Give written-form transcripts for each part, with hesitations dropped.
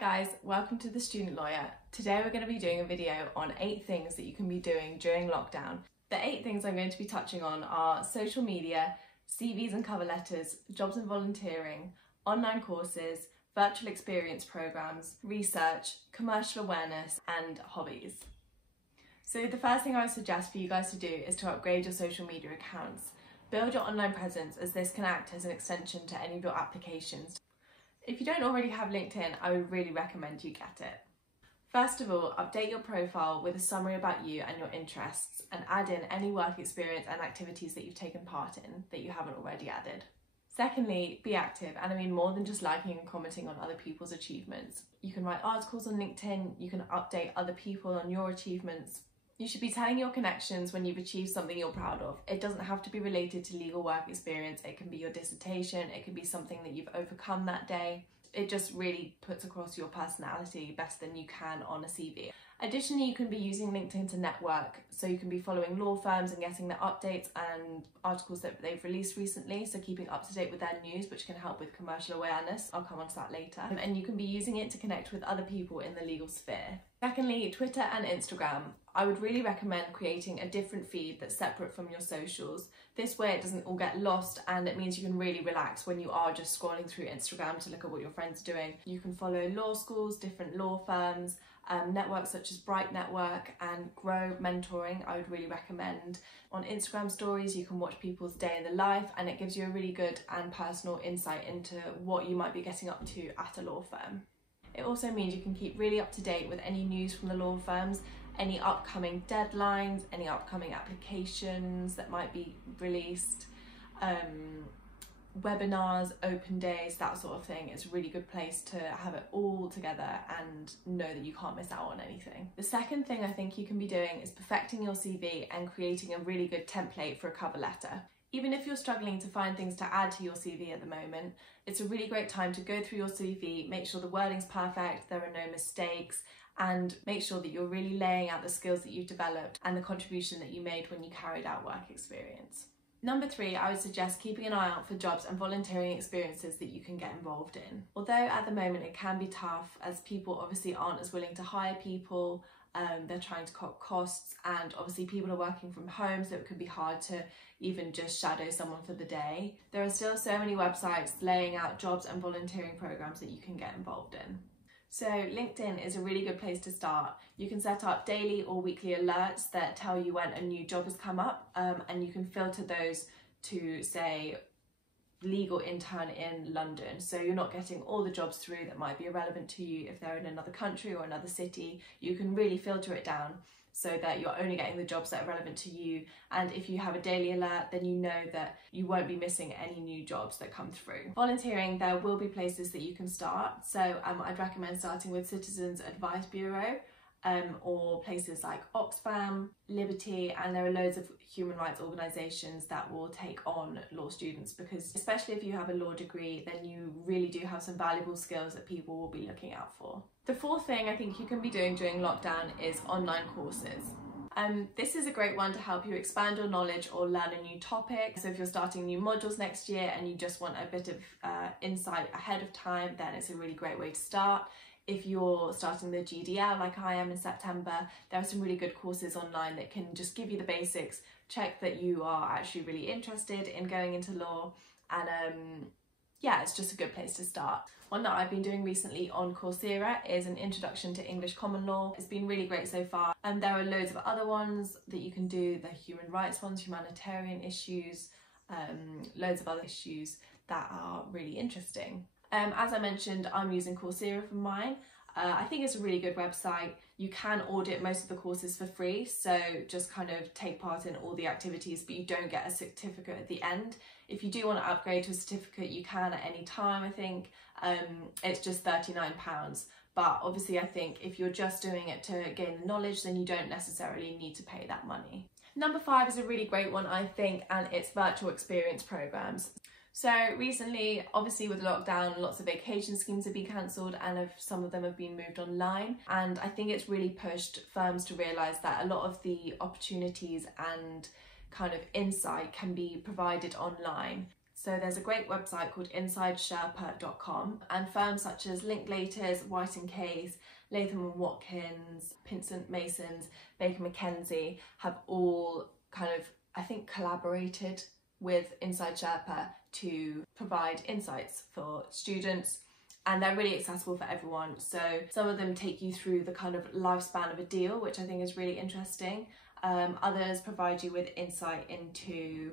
guys, welcome to The Student Lawyer. Today we're going to be doing a video on 8 things that you can be doing during lockdown. The 8 things I'm going to be touching on are social media, CVs and cover letters, jobs and volunteering, online courses, virtual experience programs, research, commercial awareness and hobbies. So the first thing I would suggest for you guys to do is to upgrade your social media accounts. Build your online presence, as this can act as an extension to any of your applications. If you don't already have LinkedIn, I would really recommend you get it. First of all, update your profile with a summary about you and your interests, and add in any work experience and activities that you've taken part in that you haven't already added. Secondly, be active, and I mean more than just liking and commenting on other people's achievements. You can write articles on LinkedIn, you can update other people on your achievements. You should be telling your connections when you've achieved something you're proud of. It doesn't have to be related to legal work experience. It can be your dissertation. It can be something that you've overcome that day. It just really puts across your personality best than you can on a CV. Additionally, you can be using LinkedIn to network. So you can be following law firms and getting their updates and articles that they've released recently. So keeping up to date with their news, which can help with commercial awareness. I'll come on to that later. And you can be using it to connect with other people in the legal sphere. Secondly, Twitter and Instagram. I would really recommend creating a different feed that's separate from your socials. This way it doesn't all get lost, and it means you can really relax when you are just scrolling through Instagram to look at what your friends are doing. You can follow law schools, different law firms, networks such as Bright Network and Grow Mentoring. I would really recommend. On Instagram stories you can watch people's day in the life, and it gives you a really good and personal insight into what you might be getting up to at a law firm. It also means you can keep really up to date with any news from the law firms, any upcoming deadlines, any upcoming applications that might be released, webinars, open days, that sort of thing. It's a really good place to have it all together and know that you can't miss out on anything. The second thing I think you can be doing is perfecting your CV and creating a really good template for a cover letter. Even if you're struggling to find things to add to your CV at the moment, it's a really great time to go through your CV, make sure the wording's perfect, there are no mistakes, and make sure that you're really laying out the skills that you've developed and the contribution that you made when you carried out work experience. Number 3, I would suggest keeping an eye out for jobs and volunteering experiences that you can get involved in. Although at the moment it can be tough, as people obviously aren't as willing to hire people, they're trying to cut costs, and obviously people are working from home, so it could be hard to even just shadow someone for the day. There are still so many websites laying out jobs and volunteering programs that you can get involved in. So LinkedIn is a really good place to start. You can set up daily or weekly alerts that tell you when a new job has come up, and you can filter those to, say, legal intern in London. So you're not getting all the jobs through that might be irrelevant to you if they're in another country or another city. You can really filter it down so that you're only getting the jobs that are relevant to you. And if you have a daily alert, then you know that you won't be missing any new jobs that come through. Volunteering, there will be places that you can start. So I'd recommend starting with Citizens Advice Bureau, or places like Oxfam, Liberty, and there are loads of human rights organisations that will take on law students, because especially if you have a law degree, then you really do have some valuable skills that people will be looking out for. The fourth thing I think you can be doing during lockdown is online courses. This is a great one to help you expand your knowledge or learn a new topic. So if you're starting new modules next year and you just want a bit of insight ahead of time, then it's a really great way to start. If you're starting the GDL like I am in September, there are some really good courses online that can just give you the basics, check that you are actually really interested in going into law, and yeah, it's just a good place to start. One that I've been doing recently on Coursera is an introduction to English common law. It's been really great so far, and there are loads of other ones that you can do, the human rights ones, humanitarian issues, loads of other issues that are really interesting. As I mentioned, I'm using Coursera for mine. I think it's a really good website. You can audit most of the courses for free, so just kind of take part in all the activities, but you don't get a certificate at the end. If you do want to upgrade to a certificate, you can at any time, I think. It's just £39, but obviously I think if you're just doing it to gain the knowledge, then you don't necessarily need to pay that money. Number 5 is a really great one, I think, and it's virtual experience programs. So recently, obviously with lockdown, lots of vacation schemes have been cancelled, and some of them have been moved online. And I think it's really pushed firms to realise that a lot of the opportunities and kind of insight can be provided online. So there's a great website called InsideSherpa.com, and firms such as Linklaters, White & Case, Latham & Watkins, Pinsent Masons, Baker McKenzie have all kind of, I think, collaborated with Inside Sherpa to provide insights for students, and they're really accessible for everyone. So some of them take you through the kind of lifespan of a deal, which I think is really interesting. Others provide you with insight into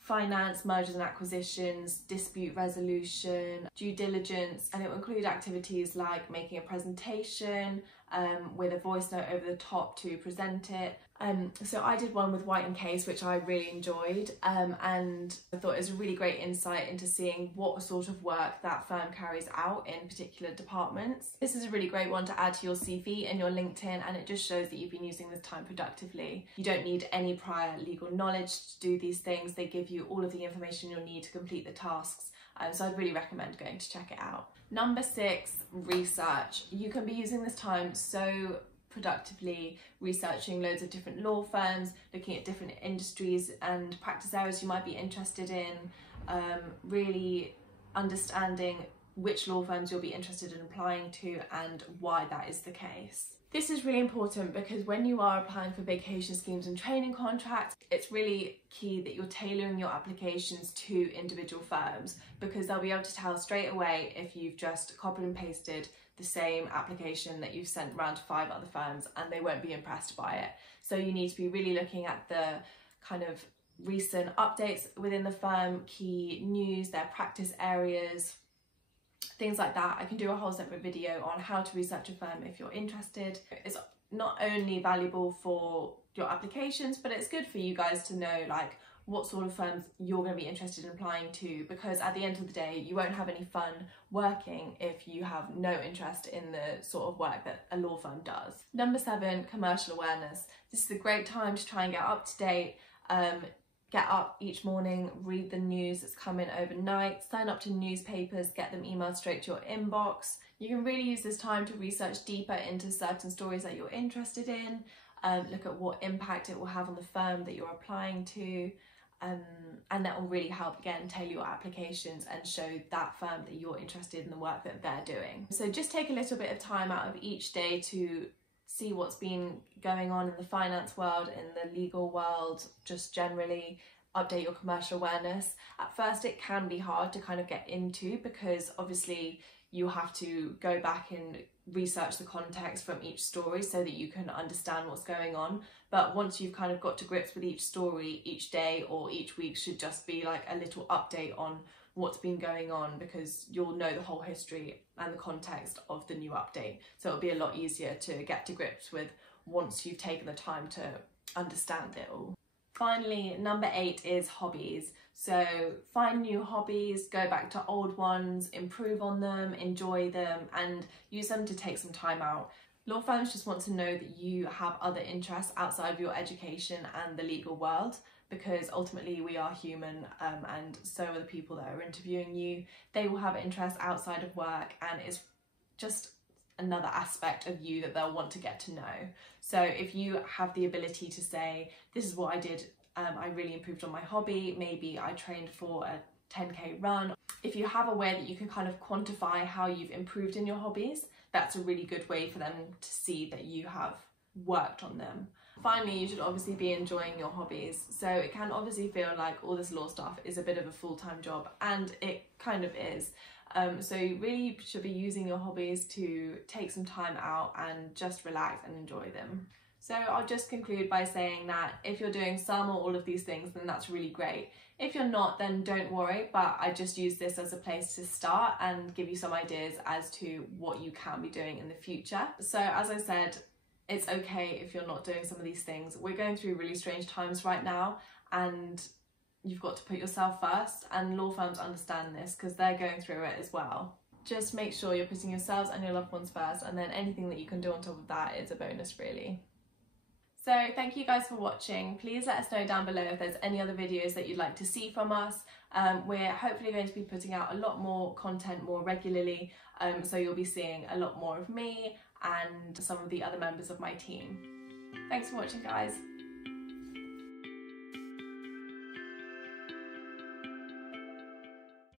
finance, mergers and acquisitions, dispute resolution, due diligence, and it will include activities like making a presentation with a voice note over the top to present it. So I did one with White & Case, which I really enjoyed, and I thought it was a really great insight into seeing what sort of work that firm carries out in particular departments. This is a really great one to add to your CV and your LinkedIn, and it just shows that you've been using this time productively. You don't need any prior legal knowledge to do these things. They give you all of the information you'll need to complete the tasks. So I'd really recommend going to check it out. Number 6, research. You can be using this time so productively researching loads of different law firms, looking at different industries and practice areas you might be interested in, really understanding which law firms you'll be interested in applying to and why that is the case. This is really important because when you are applying for vacation schemes and training contracts, it's really key that you're tailoring your applications to individual firms, because they'll be able to tell straight away if you've just copied and pasted the same application that you've sent around to 5 other firms, and they won't be impressed by it. So you need to be really looking at the kind of recent updates within the firm, key news, their practice areas, things like that. I can do a whole separate video on how to research a firm if you're interested. It's not only valuable for your applications, but it's good for you guys to know like what sort of firms you're going to be interested in applying to, because at the end of the day you won't have any fun working if you have no interest in the sort of work that a law firm does. Number 7, commercial awareness. This is a great time to try and get up to date. Get up each morning, read the news that's coming overnight, sign up to newspapers, get them emailed straight to your inbox. You can really use this time to research deeper into certain stories that you're interested in, look at what impact it will have on the firm that you're applying to, and that will really help, again, tailor your applications and show that firm that you're interested in the work that they're doing. So just take a little bit of time out of each day to see what's been going on in the finance world, in the legal world, just generally update your commercial awareness. At first it can be hard to kind of get into, because obviously you have to go back and research the context from each story so that you can understand what's going on. But once you've kind of got to grips with each story, each day or each week should just be like a little update on what's been going on, because you'll know the whole history and the context of the new update. So it'll be a lot easier to get to grips with once you've taken the time to understand it all. Finally, number 8 is hobbies. So find new hobbies, go back to old ones, improve on them, enjoy them, and use them to take some time out. Law firms just want to know that you have other interests outside of your education and the legal world, because ultimately we are human, and so are the people that are interviewing you. They will have interests outside of work, and it's just another aspect of you that they'll want to get to know. So if you have the ability to say, this is what I did, I really improved on my hobby, maybe I trained for a 10k run. If you have a way that you can kind of quantify how you've improved in your hobbies, that's a really good way for them to see that you have worked on them. Finally, you should obviously be enjoying your hobbies. So it can obviously feel like all this law stuff is a bit of a full-time job, and it kind of is. So you really should be using your hobbies to take some time out and just relax and enjoy them. So I'll just conclude by saying that if you're doing some or all of these things, then that's really great. If you're not, then don't worry, but I just use this as a place to start and give you some ideas as to what you can be doing in the future. So as I said, it's okay if you're not doing some of these things. We're going through really strange times right now, and you've got to put yourself first, and law firms understand this because they're going through it as well. Just make sure you're putting yourselves and your loved ones first, and then anything that you can do on top of that is a bonus, really. So thank you guys for watching. Please let us know down below if there's any other videos that you'd like to see from us. We're hopefully going to be putting out a lot more content more regularly, so you'll be seeing a lot more of me and some of the other members of my team. Thanks for watching, guys.